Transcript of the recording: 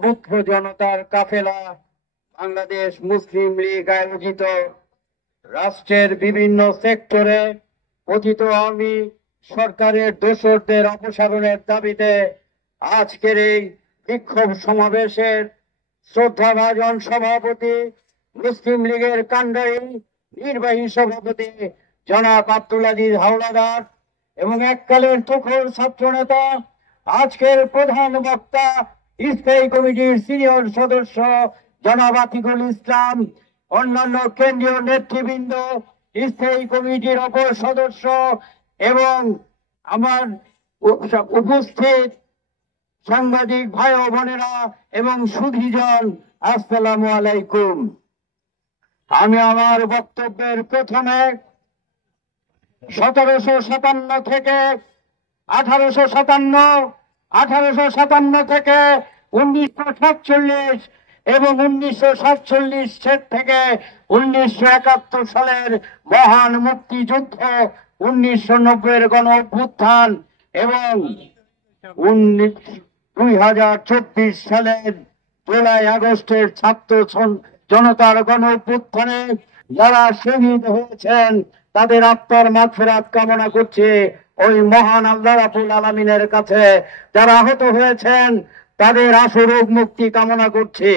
ক্ষুদ্র জনতার কাফেলা বাংলাদেশ মুসলিম লীগ আয়োজিত রাষ্ট্রের বিভিন্ন সেক্টরে পতিত আওয়ামী সরকারের দোসরদের অপসারণের দাবিতে আজকের এই বিক্ষোভ সমাবেশের শ্রদ্ধাভাজন সভাপতি, মুসলিম লীগের কান্ডারি নির্বাহী সভাপতি জনাব আব্দুল আজিজ হাওলাদার এবং এককালের তুখোর ছাত্র নেতা, আজকের প্রধান বক্তা স্থায়ী কমিটির সিনিয়র সদস্য জনাব আতিকুল ইসলাম, অন্যান্য কেন্দ্রীয় নেতৃবৃন্দ, স্থায়ী কমিটির অপর সদস্য এবং আমার উপস্থিত সাংবাদিক ভাই ও বোনেরা এবং সুধীজন, আসসালামু আলাইকুম। আমি আমার বক্তব্যের প্রথমে 1757 থেকে 1857 থেকে 1947 এবং 1947 থেকে 1971 সালের মহান মুক্তিযুদ্ধ, 1990-এর গণ অভ্যুত্থান এবং 2024 সালের জুলাই আগস্টের ছাত্র জনতার গণ অভ্যুত্থানে যারা শহীদ হয়েছেন তাদের আত্মার মাগফিরাত কামনা করছি ওই মহান আল্লাহ রাব্বুল আলামিনের কাছে। যারা আহত হয়েছেন তাদের আশু রোগ মুক্তি কামনা করছি।